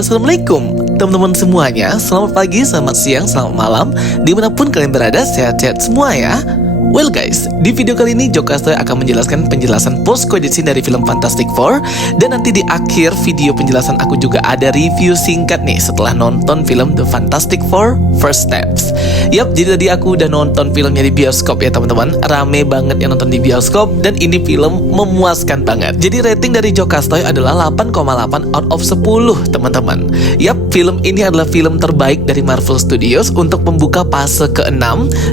Halo, assalamualaikum teman-teman semuanya. Selamat pagi, selamat siang, selamat malam, dimanapun kalian berada, sehat-sehat semua ya. Well guys, di video kali ini Jokastoy akan menjelaskan penjelasan post-credit scene dari film Fantastic Four. Dan nanti di akhir video penjelasan aku juga ada review singkat nih setelah nonton film The Fantastic Four First Steps. Yap, jadi tadi aku udah nonton filmnya di bioskop ya teman-teman. Rame banget yang nonton di bioskop dan ini film memuaskan banget. Jadi rating dari Jokastoy adalah 8,8 out of 10 teman-teman. Yap, film ini adalah film terbaik dari Marvel Studios untuk membuka fase ke-6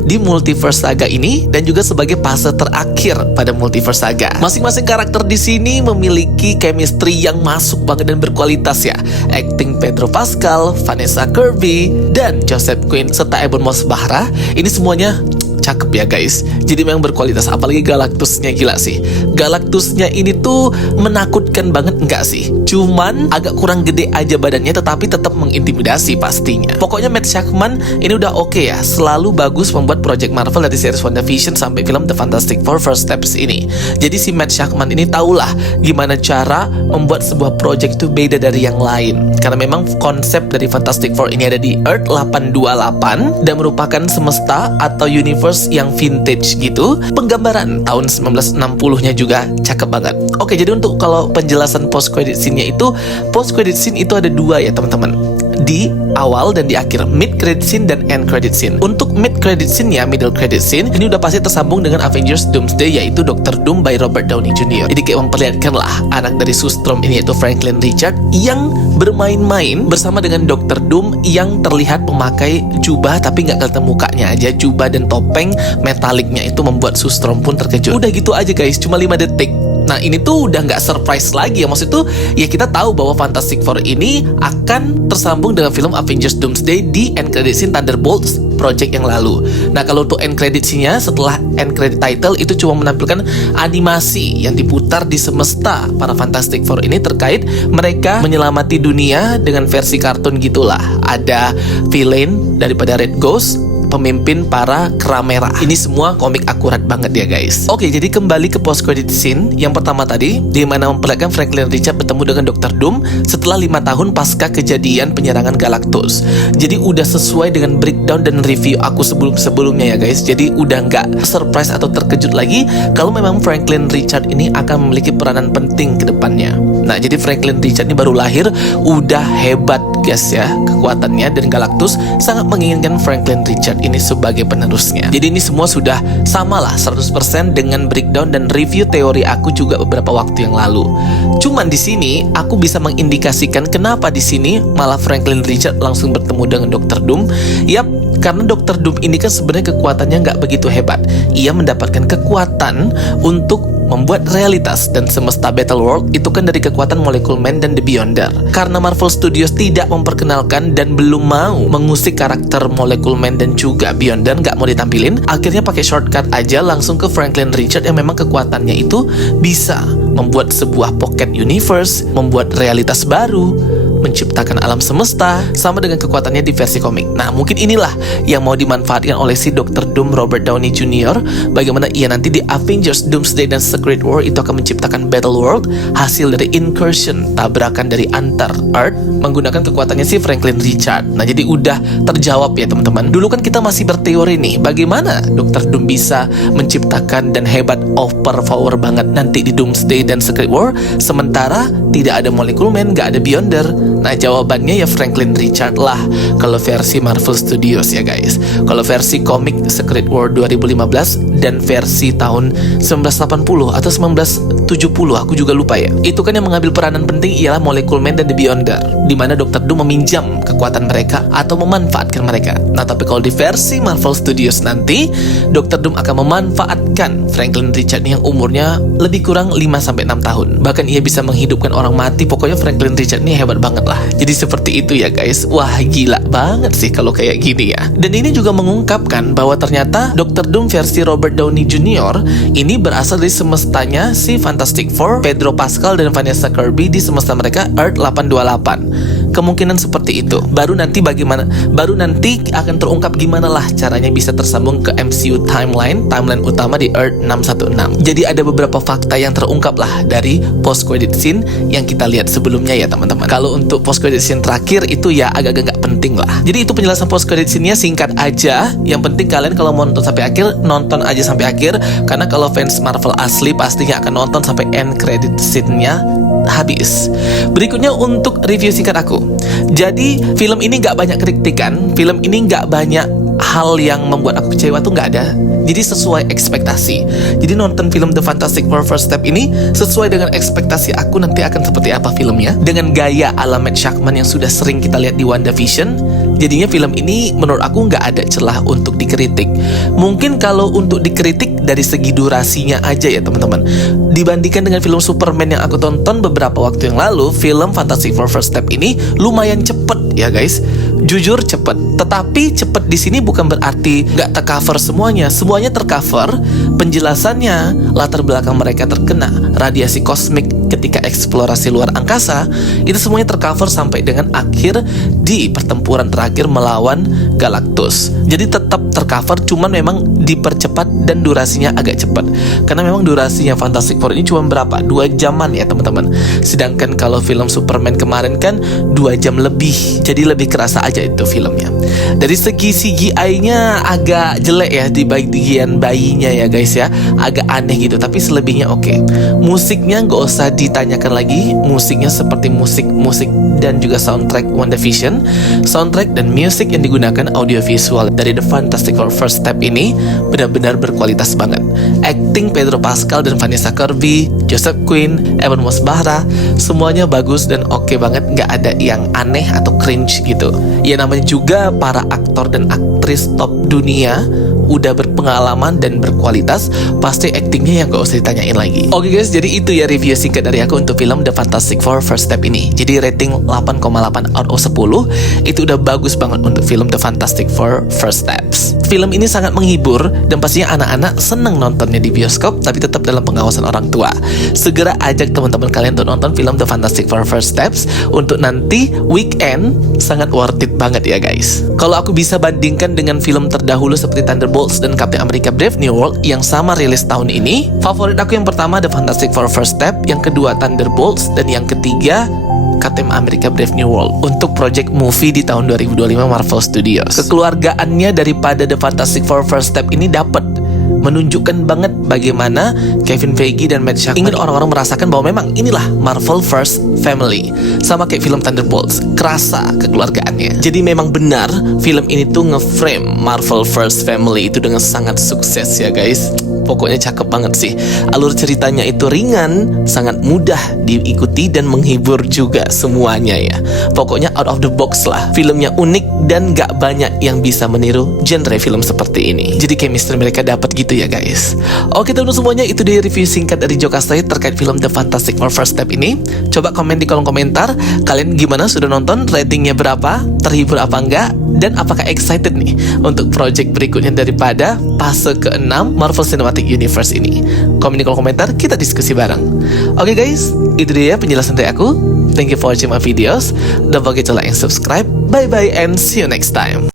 di Multiverse Saga ini dan juga sebagai fase terakhir pada Multiverse Saga. Masing-masing karakter di sini memiliki chemistry yang masuk banget dan berkualitas ya. Acting Pedro Pascal, Vanessa Kirby, dan Joseph Quinn serta Ebon Moss-Bachrach ini semuanya cakep ya guys. Jadi memang berkualitas. Apalagi Galactusnya, gila sih. Galactusnya ini tuh menakutkan banget, enggak sih? Cuman agak kurang gede aja badannya, tetapi tetap mengintimidasi pastinya. Pokoknya Matt Shakman ini udah oke ya. Selalu bagus membuat project Marvel dari series WandaVision sampai film The Fantastic Four First Steps ini. Jadi si Matt Shakman ini tahulah gimana cara membuat sebuah project itu beda dari yang lain. Karena memang konsep dari Fantastic Four ini ada di Earth 828 dan merupakan semesta atau universe yang vintage gitu. Penggambaran tahun 1960-nya juga cakep banget. Oke, jadi untuk kalau penjelasan post credit scene-nya itu, post credit scene itu ada dua ya teman-teman, di awal dan di akhir, mid credit scene dan end credit scene. Untuk mid credit scene ya, middle credit scene, ini udah pasti tersambung dengan Avengers Doomsday, yaitu Dr. Doom by Robert Downey Jr. Jadi kayak memperlihatkan lah anak dari Sustrom ini, yaitu Franklin Richard, yang bermain-main bersama dengan Dr. Doom yang terlihat memakai jubah tapi nggak kelihatan mukanya aja. Jubah dan topeng metaliknya itu membuat Sustrom pun terkejut. Udah gitu aja guys, cuma 5 detik. Nah ini tuh udah nggak surprise lagi ya. Maksud tuh ya kita tahu bahwa Fantastic Four ini akan tersambung dengan film Avengers Doomsday di end credit scene Thunderbolts project yang lalu. Nah kalau untuk end credit scene-nya setelah end credit title itu cuma menampilkan animasi yang diputar di semesta para Fantastic Four ini terkait mereka menyelamati dunia dengan versi kartun gitulah. Ada villain daripada Red Ghost, pemimpin para Kera Merah. Ini semua komik akurat banget ya guys. Oke, jadi kembali ke post credit scene yang pertama tadi, di mana memperlihatkan Franklin Richard bertemu dengan Dr. Doom setelah 5 tahun pasca kejadian penyerangan Galactus. Jadi udah sesuai dengan breakdown dan review aku sebelumnya ya guys. Jadi udah nggak surprise atau terkejut lagi kalau memang Franklin Richard ini akan memiliki peranan penting ke depannya. Nah, jadi Franklin Richard ini baru lahir udah hebat guys ya kekuatannya, dan Galactus sangat menginginkan Franklin Richard ini sebagai penerusnya. Jadi ini semua sudah sama lah 100% dengan breakdown dan review teori aku juga beberapa waktu yang lalu. Cuman di sini aku bisa mengindikasikan kenapa di sini malah Franklin Richard langsung bertemu dengan Dr. Doom. Yap, karena Dr. Doom ini kan sebenarnya kekuatannya nggak begitu hebat. Ia mendapatkan kekuatan untuk membuat realitas dan semesta Battle World itu kan dari kekuatan Molecule Man dan The Beyonder. Karena Marvel Studios tidak memperkenalkan dan belum mau mengusik karakter Molecule Man dan juga Beyonder, nggak mau ditampilin, akhirnya pakai shortcut aja langsung ke Franklin Richard yang memang kekuatannya itu bisa membuat sebuah pocket universe, membuat realitas baru, menciptakan alam semesta sama dengan kekuatannya di versi komik. Nah mungkin inilah yang mau dimanfaatkan oleh si Dr. Doom Robert Downey Jr. Bagaimana ia nanti di Avengers Doomsday dan Secret War itu akan menciptakan Battle World hasil dari incursion, tabrakan dari antar Earth menggunakan kekuatannya si Franklin Richard. Nah jadi udah terjawab ya teman-teman. Dulu kan kita masih berteori nih bagaimana Dr. Doom bisa menciptakan dan hebat overpower banget nanti di Doomsday dan Secret War, sementara tidak ada Molecule Man, gak ada Beyonder. Nah jawabannya ya Franklin Richard lah kalau versi Marvel Studios ya guys. Kalau versi komik Secret War 2015 dan versi tahun 1980 atau 1970 aku juga lupa ya, itu kan yang mengambil peranan penting ialah Molecule Man dan The Beyonder, dimana Dr. Doom meminjam kekuatan mereka atau memanfaatkan mereka. Nah tapi kalau di versi Marvel Studios nanti, Dr. Doom akan memanfaatkan Franklin Richard yang umurnya lebih kurang 5-6 tahun. Bahkan ia bisa menghidupkan orang mati. Pokoknya Franklin Richard ini hebat banget lah. Jadi seperti itu ya guys. Wah gila banget sih kalau kayak gini ya. Dan ini juga mengungkapkan bahwa ternyata Dr. Doom versi Robert Downey Jr. ini berasal dari semestanya si Fantastic Four, Pedro Pascal dan Vanessa Kirby di semesta mereka Earth 828. Kemungkinan seperti itu. Baru nanti akan terungkap gimana lah caranya bisa tersambung ke MCU timeline utama di Earth 616. Jadi ada beberapa fakta yang terungkap lah dari post credit scene yang kita lihat sebelumnya ya teman-teman. Kalau untuk post credit scene terakhir itu ya agak-agak nggak penting lah. Jadi itu penjelasan post credit scene-nya, singkat aja. Yang penting kalian kalau mau nonton sampai akhir, nonton aja sampai akhir. Karena kalau fans Marvel asli pastinya akan nonton sampai end credit scene-nya habis. Berikutnya untuk review singkat aku. Jadi film ini nggak banyak kritikan, film ini nggak banyak hal yang membuat aku kecewa tuh nggak ada. Jadi sesuai ekspektasi. Jadi nonton film The Fantastic Four First Step ini sesuai dengan ekspektasi aku nanti akan seperti apa filmnya. Dengan gaya ala Matt Shakman yang sudah sering kita lihat di WandaVision, jadinya film ini menurut aku nggak ada celah untuk dikritik. Mungkin kalau untuk dikritik dari segi durasinya aja ya teman-teman. Dibandingkan dengan film Superman yang aku tonton beberapa waktu yang lalu, film Fantastic Four First Step ini lumayan cepet ya guys. Jujur cepet. Tetapi cepet di sini bukan berarti nggak tercover semuanya. Semuanya tercover. Penjelasannya, latar belakang mereka terkena radiasi kosmik ketika eksplorasi luar angkasa, itu semuanya tercover sampai dengan akhir di pertempuran terakhir melawan Galactus. Jadi tetap tercover, cuman memang dipercepat dan durasinya agak cepat. Karena memang durasinya Fantastic Four ini cuma berapa? 2 jaman ya teman-teman. Sedangkan kalau film Superman kemarin kan 2 jam lebih. Jadi lebih kerasa aja itu filmnya. Dari segi CGI-nya agak jelek ya di bagian bayinya ya guys ya. Agak aneh gitu, tapi selebihnya oke. Musiknya nggak usah ditanyakan lagi. Musiknya seperti musik dan juga soundtrack WandaVision. Soundtrack dan musik yang digunakan audiovisual dari The Fantastic Four First Step ini benar-benar berkualitas banget. Acting Pedro Pascal dan Vanessa Kirby, Joseph Quinn, Evan Moss-Bachrach, semuanya bagus dan oke banget. Nggak ada yang aneh atau cringe gitu. Ya namanya juga para aktor dan aktris top dunia, udah berpengalaman dan berkualitas, pasti aktingnya yang gak usah ditanyain lagi. Oke guys, jadi itu ya review singkat dari aku untuk film The Fantastic Four First Step ini. Jadi rating 8,8 out of 10 itu udah bagus banget untuk film The Fantastic Four First Steps. Film ini sangat menghibur dan pastinya anak-anak seneng nontonnya di bioskop, tapi tetap dalam pengawasan orang tua. Segera ajak teman-teman kalian untuk nonton film The Fantastic Four First Steps untuk nanti weekend, sangat worth it banget ya guys. Kalau aku bisa bandingkan dengan film terdahulu seperti Thunderbolts dan Captain America Brave New World yang sama rilis tahun ini, favorit aku yang pertama The Fantastic Four First Step, yang kedua Thunderbolts, dan yang ketiga Captain America Brave New World untuk project movie di tahun 2025 Marvel Studios. Kekeluargaannya daripada The Fantastic Four First Step ini dapat menunjukkan banget bagaimana Kevin Feige dan Matt Shakman ingin orang-orang merasakan bahwa memang inilah Marvel First Family. Sama kayak film Thunderbolts, kerasa kekeluargaannya. Jadi memang benar film ini tuh nge-frame Marvel First Family itu dengan sangat sukses ya guys. Pokoknya cakep banget sih. Alur ceritanya itu ringan, sangat mudah diikuti dan menghibur juga semuanya ya. Pokoknya out of the box lah. Filmnya unik dan gak banyak yang bisa meniru genre film seperti ini. Jadi chemistry mereka dapat gitu ya guys. Oke teman-teman semuanya, itu dia review singkat dari Jokastoy terkait film The Fantastic Four First Step ini. Coba komen di kolom komentar, kalian gimana, sudah nonton, ratingnya berapa, terhibur apa enggak, dan apakah excited nih untuk project berikutnya daripada fase ke-6 Marvel Cinematic Universe ini. Komen di kolom komentar, kita diskusi bareng. Oke guys, itu dia penjelasan dari aku. Thank you for watching my videos. Don't forget to like and subscribe. Bye bye and see you next time.